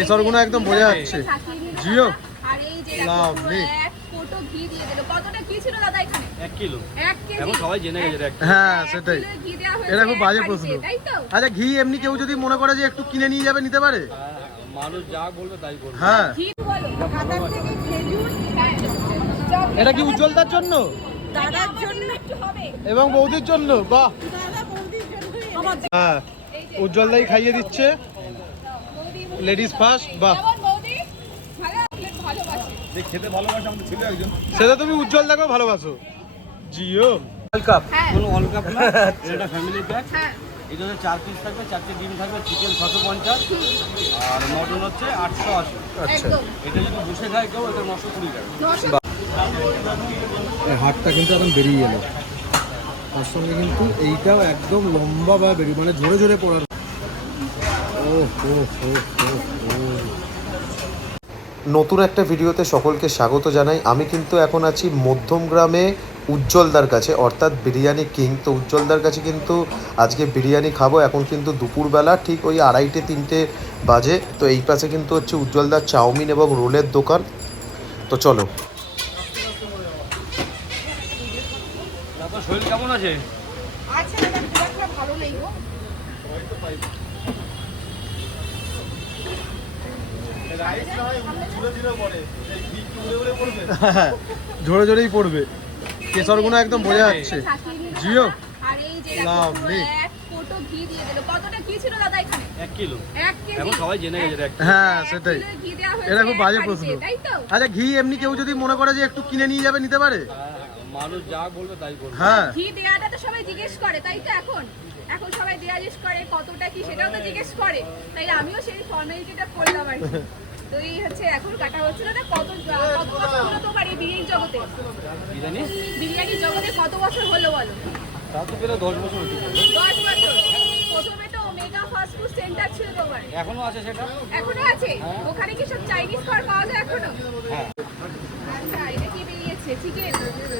কেশরগুলো একদম বোঝা যাচ্ছে। জিও। আর এই যে দেখো Lovely. পুরো এক কোটো ঘি দিয়ে দিল। কতটা ঘি ছিল দাদা এখানে? এক কিলো। এক কেজি। এখন সবাই জেনে গেছে এটা হ্যাঁ এটা খুব বাজে প্রশ্ন। আচ্ছা ঘি এমনি কেউ যদি মনে করে যে একটু কিনে নিয়ে যাবে নিতে পারে? হ্যাঁ, মানুষ যা বলবে তাই করবে। হ্যাঁ। হ্যাঁ। এটা কি উজ্জ্বলতার জন্য? দাদার জন্য এবং বৌদির জন্য? বাহ। দাদা বৌদির জন্য হ্যাঁ উজ্জ্বলদাই খাইয়ে দিচ্ছে। লেডিস ফার্স্ট বাহ। কেমন বৌদি ভালো চকলেট ভালোবাসে। যে খেতে ভালোবাসে আমাদের ছিল একজন। সেটা তুমি উজ্জ্বলদাকেও ভালোবাসো। জিও। ওয়ার্ল্ড কাপ হ্যাঁ। কোনো অল কাপ না? এটা ফ্যামিলি প্যাক হ্যাঁ। এটা হচ্ছে চার পিস থাকবে চারটে ডিম থাকবে চিকেন ছশো পঞ্চাশ। আর মটন হচ্ছে আটশো আশি। আচ্ছা। এটা যদি বসে খায় কেউ এটা নশো কুড়ি টাকা। হাটটা কিন্তু এখন বেরিয়ে এলো। তার সঙ্গে কিন্তু এইটাও একদম লম্বা বা বেরিয়ে মানে ঝরে ঝরে পড়ার ও হো হো নতুন একটা ভিডিওতে সকলকে স্বাগত জানাই। আমি কিন্তু এখন আছি মধ্যমগ্রামে উজ্জ্বলদার কাছে অর্থাৎ বিরিয়ানি কিং। তো উজ্জ্বলদার কাছে কিন্তু আজকে বিরিয়ানি খাব। এখন কিন্তু দুপুরবেলা ঠিক ওই আড়াইটে তিনটে বাজে। তো এই পাশে কিন্তু হচ্ছে উজ্জ্বলদার চাউমিন এবং রোলের দোকান। তো চলো। শরীর কেমন আছে? আচ্ছা ভালো নেই গো। ঝরে ঝরেই পড়বে। কেশরগুলো একদম বোঝা যাচ্ছে। জিও। আর এই যে দেখো Lovely. পুরো এক কোটো ঘি দিয়ে দিল কতটা ঘি ছিল দাদা এখানে এক কিলো এক কেজি এখন সবাই জেনে গেছে এটা হ্যাঁ খুব বাজে প্রশ্ন। আচ্ছা ঘি এমনি কেউ যদি মনে করে যে একটু কিনে নিয়ে যাবে নিতে পারে? হ্যাঁ, মানুষ যা বলবে তাই হ্যাঁ। ঘি দেওয়াটা তো সবাই জিজ্ঞেস করে তাই তো এখন? এখন সবাই জিজ্ঞেস করে কতটা কি সেটাও তো জিজ্ঞেস করে। তাই আমিও সেই ফর্মালিটিটা করলাম আর কি। তো এই হচ্ছে এখন কাটা হচ্ছে না কত কত বছর হলো তোমার এই বিরিয়ানি জগতে? বিরিয়ানি? জগতে কত বছর হলো বলো? তা তো পেলে দশ বছর দশ বছর। প্রথমে তো মেগা ফাস্ট ফুড সেন্টার ছিল তোমার। এখনও আছে সেটা? এখনও আছে? ওখানে কি সব চাইনিজ খাবার পাওয়া যায় এখনও? হ্যাঁ আচ্ছা এটা কি বেরিয়েছে চিকেন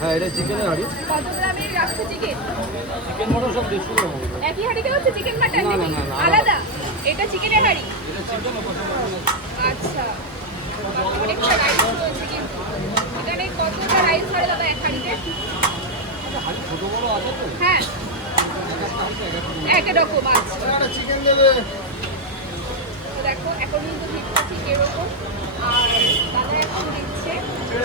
হ্যাঁ এটা চিকেনের হাড়ি। কত গ্রামের রাখছে চিকেন চিকেন মটন সব হবে একই হাঁড়িতে হচ্ছে চিকেন মাটন না, না, না, আলাদা। এটা চিকেনের হাঁড়ি? এটা চিকেন আচ্ছা। অনেকটা রাইস রয়েছে কিন্তু। এখানে কতটা রাইস ধরে দাদা এক হাঁড়িতে? হাড়ি ছোটো বড় আছে তো। হ্যাঁ। এক রকম আচ্ছা। চিকেন দেবে। তো দেখো এখন কিন্তু ঠিক এরকম। আর দাদা এখন দিচ্ছে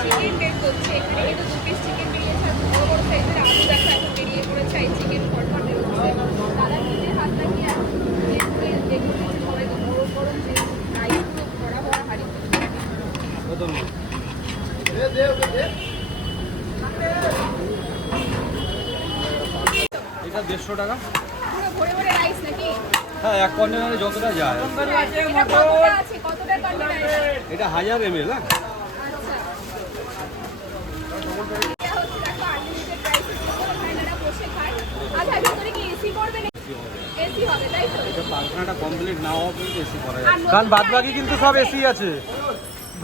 চিকেন বের করছে এখানে কিন্তু দু পিস চিকেন বেরিয়েছে আর বড় বড় সাইজের আলু দেখো এখন বেরিয়ে পড়েছে এই চিকেন ফটফট বেরোচ্ছে দাদা নিজের হাত লাগিয়ে এখন দেখবে দেখবে সবাই তো গরম গরম যে রাইস পুরো ভরা ভরা হাড়ি কত নেই এটা দেড়শো টাকা। হ্যাঁ এক কন্টেনারে যতটা যায়। এটা হাজার এম এল হ্যাঁ কারণ বাদ বাকি কিন্তু সব এসি আছে।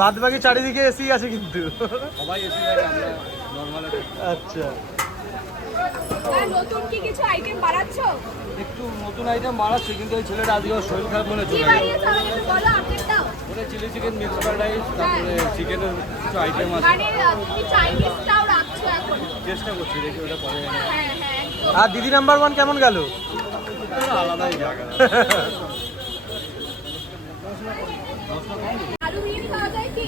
বাদ বাকি চারিদিকে এসি আছে কিন্তু। সবাই এসি থাকে আমরা নর্মাল আচ্ছা। নতুন কি কিছু আইটেম বাড়াচ্ছো একটু নতুন আইটেম বাড়াচ্ছে কিন্তু ওই ছেলেটা আজকে শরীর খারাপ মনে চলে ওটা চিকেন মিক্স ফ্রাইড রাইস তারপরে চিকেনের কিছু আইটেম আছে। মানে তুমি চাইনিজটাও রাখছো এখন। চেষ্টা করছি দেখি ওটা পরে হ্যাঁ হ্যাঁ আর দিদি নাম্বার ওয়ান কেমন গেল? আলাদাই জায়গা আলু বিরিয়ানি পাওয়া যায় কি?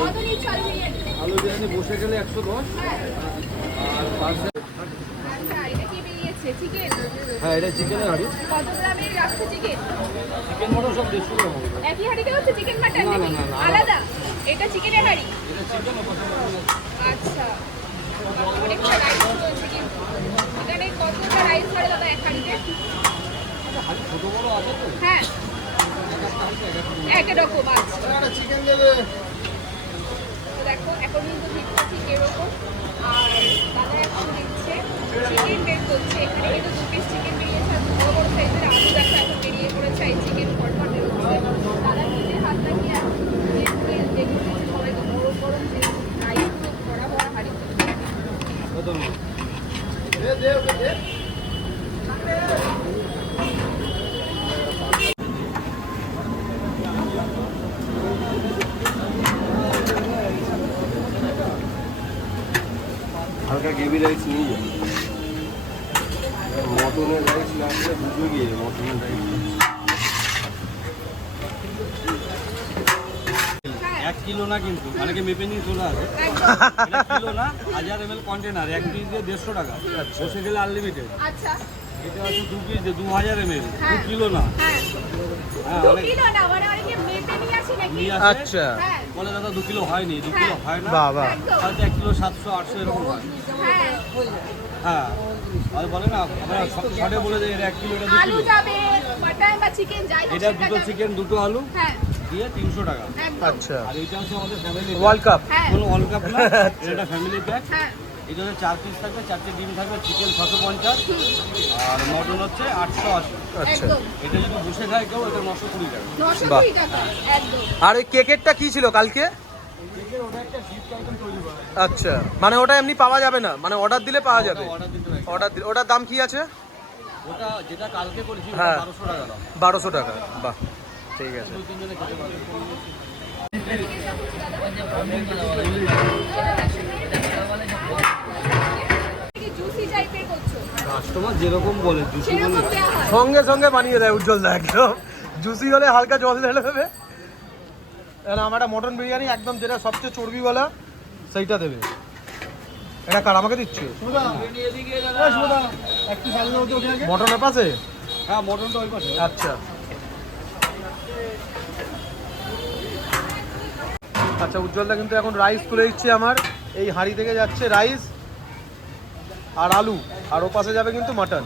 কত নিচ্ছ আলু বিরিয়ানি? আলু বিরিয়ানি বসে গেলে একশো দশ। হ্যাঁ। আর পাঁচটা আচ্ছা এটা কি বেরিয়েছে চিকেন হ্যাঁ এটা চিকেনের হাড়ি। কত গ্রামের রাখছে চিকেন চিকেন মটন সব দেড়শো গ্রাম একই হাঁড়িতে হচ্ছে চিকেন মাটন না, না, না, না, আলাদা। এটা চিকেনের হাঁড়ি? এটা চিকেন আচ্ছা। অনেকটা রাইস রয়েছে কিন্তু এখানে কতটা রাইস ধরে দাদা এক হাঁড়িতে? হ্যাঁ। এক রকম। আচ্ছা। চিকেন হালকা গেভি রাইস নিয়ে যাই মটনের রাইস না আসলে বুঝে গিয়ে মটনের রাইস? এক কিলো না কিন্তু অনেকে মেপে নিয়ে চলে আসে। কিলো না হাজার এম এল কন্টেনার এক পিস দিয়ে দেড়শো টাকা। বসে গেলে আনলিমিটেড আচ্ছা। এটা হচ্ছে দু পিস দু হাজার এম এল দু হ্যাঁ। কিলো না। হ্যাঁ। হ্যাঁ আচ্ছা। হ্যাঁ। বলে দাদা দু কিলো হয়নি দু কিলো হ্যাঁ। না। হয়তো এক কিলো সাতশো আটশো এরকম হয়। হ্যাঁ। হ্যাঁ। আর বলে না আমরা শর্টে বলে দেয় এটা এক কিলো এটা দু কিলো। যাবে মাটন বা চিকেন যাই হোক এটা দুটো চিকেন দুটো আলু। হ্যাঁ। দিয়ে টাকা। আচ্ছা। আর এটা হচ্ছে আমাদের ফ্যামিলি ওয়ার্ল্ড কাপ কোনো ওয়ার্ল্ড কাপ না এটা ফ্যামিলি প্যাক হ্যাঁ। এটা হচ্ছে চার পিস থাকবে চারটে ডিম থাকবে চিকেন ছশো পঞ্চাশ। আর মটন হচ্ছে আটশো আশি। আচ্ছা। এটা যদি বসে খায় কেউ এটা নশো কুড়ি টাকা। নশো বাহ। কুড়ি টাকা একদম। আর ওই কেকেরটা কি ছিল কালকে? আচ্ছা। মানে ওটা এমনি পাওয়া যাবে না। মানে অর্ডার দিলে পাওয়া যাবে। অর্ডার দিতে হবে। অর্ডার দিলে ওটার দাম কি আছে? ওটা যেটা কালকে করেছি হ্যাঁ। বারোশো টাকা বারোশো টাকা। বাহ। ঠিক আছে। কাস্টমার যেরকম বলে জুসি বলে। সঙ্গে সঙ্গে বানিয়ে দেয় উজ্জ্বল দা একদম। জুসি হলে হালকা জল ঢেলে দেবে। আর আমার একটা মটন বিরিয়ানি একদম যেটা সবচেয়ে চর্বি চর্বিওয়ালা সেইটা দেবে। এটা কার? আমাকে দিচ্ছে? মটনের পাশে? হ্যাঁ মটনটা ওই পাশে। আচ্ছা। আচ্ছা উজ্জ্বলদা কিন্তু এখন রাইস তুলে দিচ্ছে আমার। এই হাঁড়ি থেকে যাচ্ছে রাইস আর আলু। আর ও পাশে যাবে কিন্তু মাটন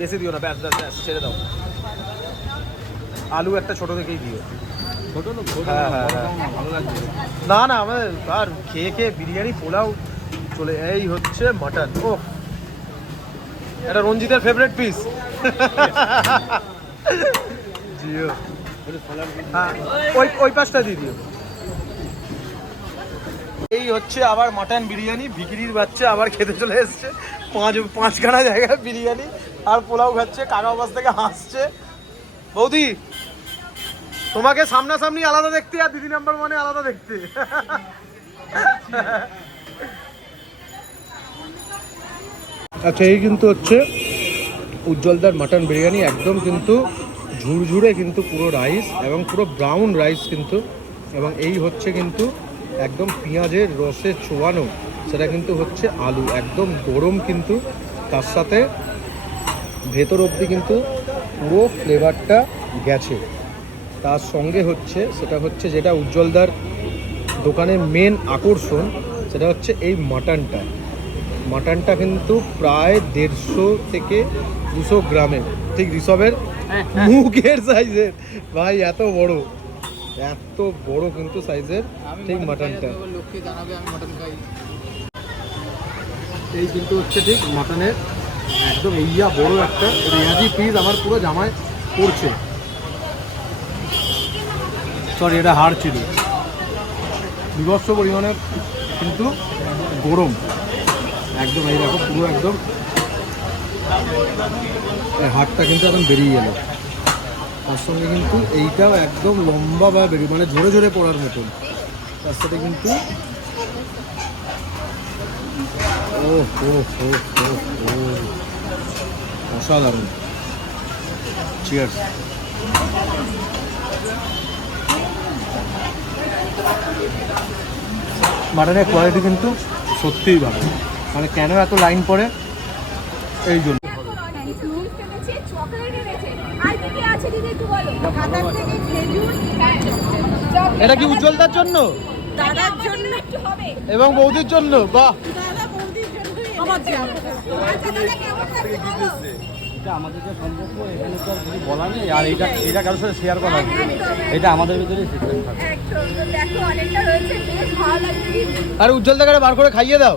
বেশি দিও না ব্যাস ব্যাস ব্যাস ছেড়ে দাও। আলু একটা ছোট থেকেই দিও। হ্যাঁ, হ্যাঁ, হ্যাঁ। না না আমাদের আর খেয়ে খেয়ে বিরিয়ানি পোলাও চলে এই হচ্ছে মাটন ও এটা রঞ্জিতের ফেভারিট পিস জিও। হ্যাঁ ওই ওই পাশটা দিয়ে দিও। এই হচ্ছে আবার মাটন বিরিয়ানি বিক্রির বাচ্চা আবার খেতে চলে এসছে। পাঁচ পাঁচখানা জায়গায় বিরিয়ানি আর পোলাও খাচ্ছে কাকা পাশ থেকে হাসছে। বৌদি তোমাকে সামনাসামনি আলাদা দেখতে আর দিদি নাম্বার মানে আলাদা দেখতে। আচ্ছা এই কিন্তু হচ্ছে উজ্জ্বলদার মাটন বিরিয়ানি। একদম কিন্তু ঝুরঝুরে কিন্তু পুরো রাইস এবং পুরো ব্রাউন রাইস কিন্তু এবং এই হচ্ছে কিন্তু একদম পেঁয়াজের রসে চোয়ানো। সেটা কিন্তু হচ্ছে আলু, একদম গরম কিন্তু। তার সাথে ভেতর অবধি কিন্তু পুরো ফ্লেভারটা গেছে। তার সঙ্গে হচ্ছে, সেটা হচ্ছে যেটা উজ্জ্বলদার দোকানের মেন আকর্ষণ, সেটা হচ্ছে এই মাটনটা মাটনটা কিন্তু প্রায় দেড়শো থেকে দুশো গ্রামের, ঠিক ঋষভের মুখের সাইজের ভাই এত বড়। এত বড় কিন্তু সাইজের ঠিক মাটনটা এই কিন্তু হচ্ছে ঠিক মাটনের একদম ইয়া বড় একটা রেয়াজি পিস আমার পুরো জামায় পড়ছে। সরি এটা হাড় ছিল। বিভৎস পরিমাণে কিন্তু গরম। একদম এই দেখো পুরো একদম হাড়টা কিন্তু একদম বেরিয়ে গেল তার সঙ্গে কিন্তু এইটাও একদম লম্বা বা বেরিয়ে মানে ঝরে ঝরে পড়ার মতন। তার সাথে কিন্তু ও অসাধারণ। চিয়ার্স মাটনের কোয়ালিটি কিন্তু সত্যিই ভালো। মানে কেন এত লাইন পড়ে? এই জন্য। এটা কি উজ্জ্বলতার জন্য? দাদার জন্য এবং বৌদির জন্য? বাহ। আচ্ছা, আমাদের যে সম্পর্ক এখানে তো আর কিছু বলা নেই। আর এটা এটা কারোর সাথে শেয়ার করা এটা আমাদের ভিতরেই সিক্রেট থাকে। একদম, তো দেখো অনেকটা রয়েছে, বেশ ভালো লাগছে। কিন্তু। আর উজ্জ্বল দাকে বার করে খাইয়ে দাও।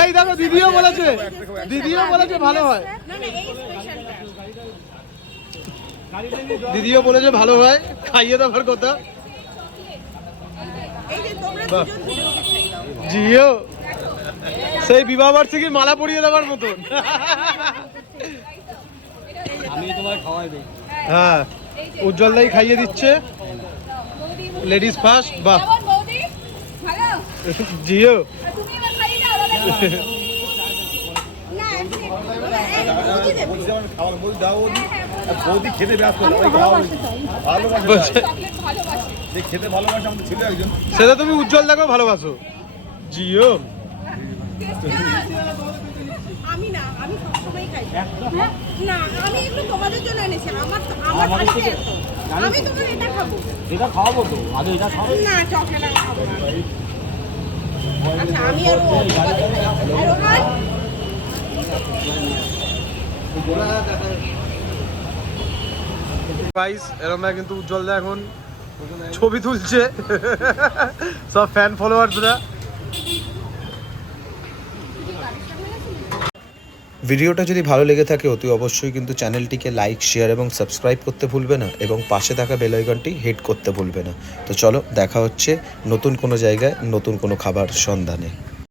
এই দেখো দিদিও বলেছে। দিদিও বলেছে ভালো হয় না, না, এই স্পেশালটা। দিদিও বলেছে ভালো হয় খাইয়ে দেওয়ার কথা। জিও সেই বিবাহ বার্ষিকীর মালা পরিয়ে দেওয়ার মতন আমি তোমার খাওয়াই দিই হ্যাঁ উজ্জ্বল দাই খাইয়ে দিচ্ছে। লেডিস ফার্স্ট বাহ কেমন বৌদি? ভালো? জিও তুমি এবার খাইয়ে দাও দাদা না বৌদি খেতে ব্যস্ত ভালোবাসে যে খেতে ভালোবাসে আমাদের ছিল একজন। সেটা তুমি উজ্জ্বল দেখো ভালোবাসো। জিও। আমি না আমি সবসময় খাই। হ্যাঁ? না আমি এগুলো তোমাদের জন্য এনেছি। আমার আমার বাড়িতে আমি তোমার এটা খাব। এটা খাওয়াবো তো। আগে এটা খাওয়াবো। না চকলেট আমি খাব না। আচ্ছা আমি আর ও আর রোহান গাইস এরম ভাবে কিন্তু উজ্জ্বল দা এখন ছবি তুলছে। সব ফ্যান ফলোয়ার্সরা ভিডিওটা যদি ভালো লেগে থাকে, অতি অবশ্যই কিন্তু চ্যানেলটিকে লাইক শেয়ার এবং সাবস্ক্রাইব করতে ভুলবে না এবং পাশে থাকা বেল আইকনটি হিট করতে ভুলবে না। তো চলো, দেখা হচ্ছে নতুন কোনো জায়গায়, নতুন কোনো খাবার সন্ধানে।